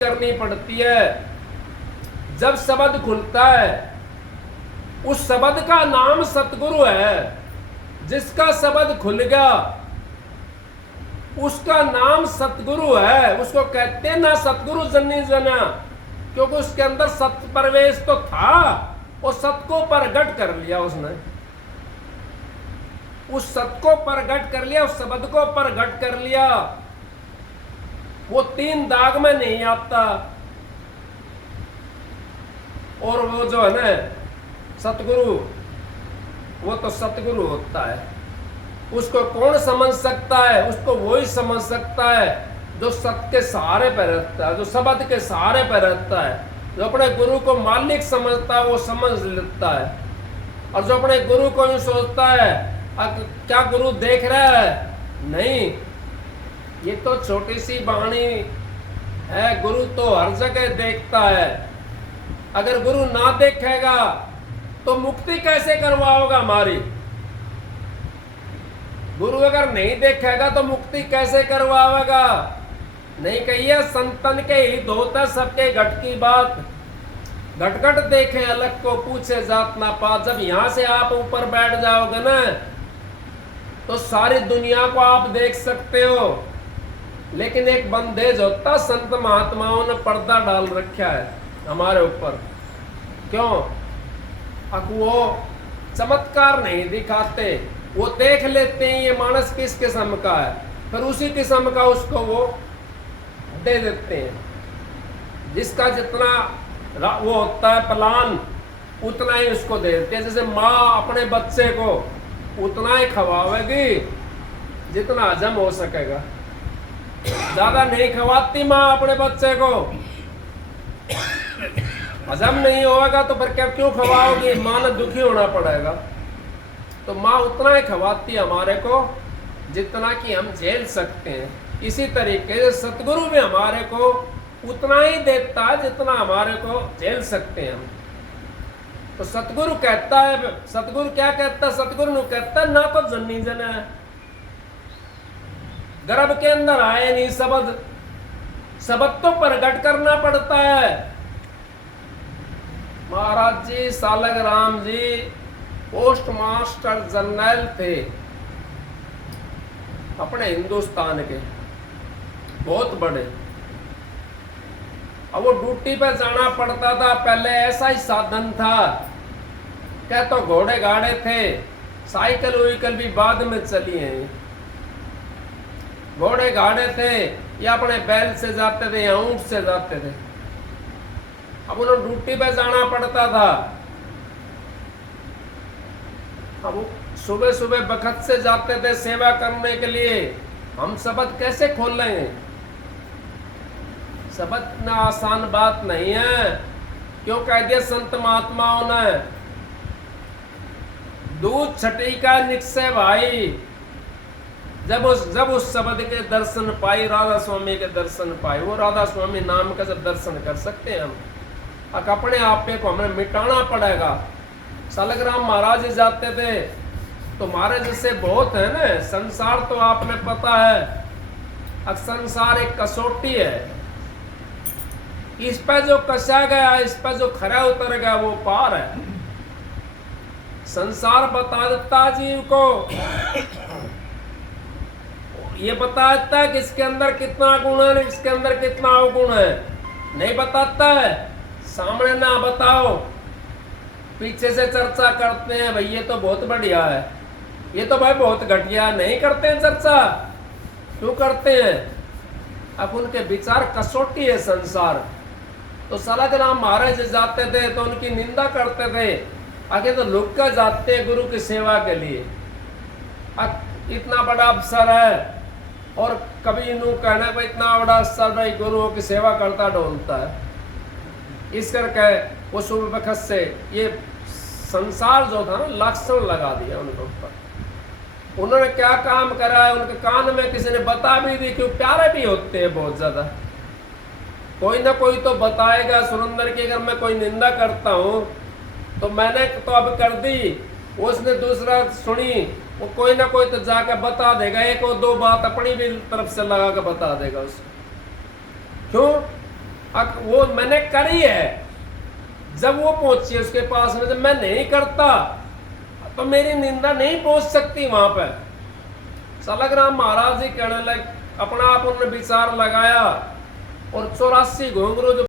करनी पड़ती है। जब शब्द खुलता है, उस शब्द का नाम सतगुरु है। जिसका शब्द खुल गया उसका नाम सतगुरु है। उसको कहते हैं ना सतगुरु जन्नी जना, क्योंकि उसके अंदर सत्य प्रवेश तो था और सत्य को प्रगट कर लिया उसने। उस सत्य को प्रगट कर लिया, उस शब्द को प्रगट कर लिया। वो तीन दाग में नहीं आता। और वो जो है ना सतगुरु, वो तो सतगुरु होता है। उसको कौन समझ सकता है? उसको वही समझ सकता है जो सत्य के सहारे पर रहता है, जो शब्द के सहारे पर रहता है, जो अपने गुरु को मालिक समझता है, वो समझ लेता है। और जो अपने गुरु को यूं सोचता है क्या गुरु देख रहा है? नहीं, ये तो छोटी सी वाणी है। गुरु तो हर जगह देखता है। अगर गुरु ना देखेगा तो मुक्ति कैसे करवाओगा हमारी? गुरु अगर नहीं देखेगा तो मुक्ति कैसे करवाएगा? नहीं कहिए संतन के हित होता सबके घट की बात। घट घट देखे अलग को पूछे जात ना पात। जब यहां से आप ऊपर बैठ जाओगे ना तो सारी दुनिया को आप देख सकते हो। लेकिन एक बंदेज होता, संत महात्माओं ने पर्दा डाल रखा है हमारे ऊपर। क्यों? अब वो चमत्कार नहीं दिखाते, वो देख लेते हैं ये मानस किस किस्म का है, फिर उसी किस्म का उसको वो दे देते हैं। जिसका जितना वो होता है प्लान उतना ही उसको दे देते हैं। जैसे माँ अपने बच्चे को उतना ही खवाएगी जितना हजम हो सकेगा। ज्यादा नहीं खवाती माँ अपने बच्चे को। हजम नहीं होगा तो फिर क्या क्यों खवाओगी? माँ ने दुखी होना पड़ेगा। तो माँ उतना ही खवाती है हमारे को जितना कि हम झेल सकते हैं। इसी तरीके से सतगुरु भी हमारे को उतना ही देता है जितना हमारे को झेल सकते हैं हम। तो सतगुरु कहता है, सतगुरु क्या कहता है? सतगुरु ने कहता है ना तो जन्नी जन है, गर्भ के अंदर आए नहीं शब्द। शब्द तो प्रगट करना पड़ता है। महाराज जी सालग्राम जी पोस्ट मास्टर जनरल थे अपने हिंदुस्तान के, बहुत बड़े। अब वो ड्यूटी पे जाना पड़ता था। पहले ऐसा ही साधन था, क्या तो घोड़े गाड़े थे, साइकिल वाइकल भी बाद में चली हैं। घोड़े गाड़े थे या अपने बैल से जाते थे या ऊंट से जाते थे। अब उन्हें ड्यूटी पे जाना पड़ता था। अब सुबह सुबह बखत से जाते थे सेवा करने के लिए। हम शब्द कैसे खोल लेंगे? शब्द इतना आसान बात नहीं है। क्यों कह दिया संत महात्माओं ने? दूध छठी का निश्चय भाई। जब उस शब्द के दर्शन पाई, राधा स्वामी के दर्शन पाए, वो राधा स्वामी नाम का जब दर्शन कर सकते हैं हम, अपने आप को हमें मिटाना पड़ेगा। सालग्राम महाराज जाते थे तो महाराज जैसे बहुत है ना। संसार तो आपने पता है, अब संसार एक कसौटी है। इस पर जो कसा गया, इस पर जो खरा उतर गया वो पार है। संसार बता देता जीव को, ये बता देता है कि इसके अंदर कितना गुण है, इसके अंदर कितना अवगुण है। नहीं बताता है, सामने ना बताओ, पीछे से चर्चा करते हैं भाई ये तो बहुत बढ़िया है, ये तो भाई बहुत घटिया। नहीं करते हैं चर्चा। क्यों करते हैं? अब उनके विचार कसौटी है संसार। तो सालग्राम महाराज जाते थे तो उनकी निंदा करते थे। आगे तो लुक कर जाते हैं गुरु की सेवा के लिए। इतना बड़ा अवसर है और कभी इनू कहना भाई इतना बड़ा अवसर भाई गुरुओं की सेवा करता ढोलता है। इस करके वो सुबह वक्त से ये संसार जो था ना लक्षण लगा दिया उनके ऊपर। उन्होंने क्या काम करा है? उनके कान में किसी ने बता भी दी। क्यों? प्यारे भी होते हैं बहुत ज्यादा। कोई ना कोई तो बताएगा। सुरेंद्र की अगर मैं कोई निंदा करता हूँ तो मैंने तो अब कर दी, उसने दूसरा सुनी, वो कोई ना कोई तो जाकर बता देगा। एक और दो बात अपनी भी तरफ से लगा कर बता देगा उसको। क्यों? वो मैंने करी है, जब वो पहुंची है उसके पास में, जब मैं नहीं करता तो मेरी निंदा नहीं पहुंच सकती वहां पर। सालग्राम महाराज जी कहने लगे, अपना आप उन्होंने विचार लगाया और 84 घुंघरू जो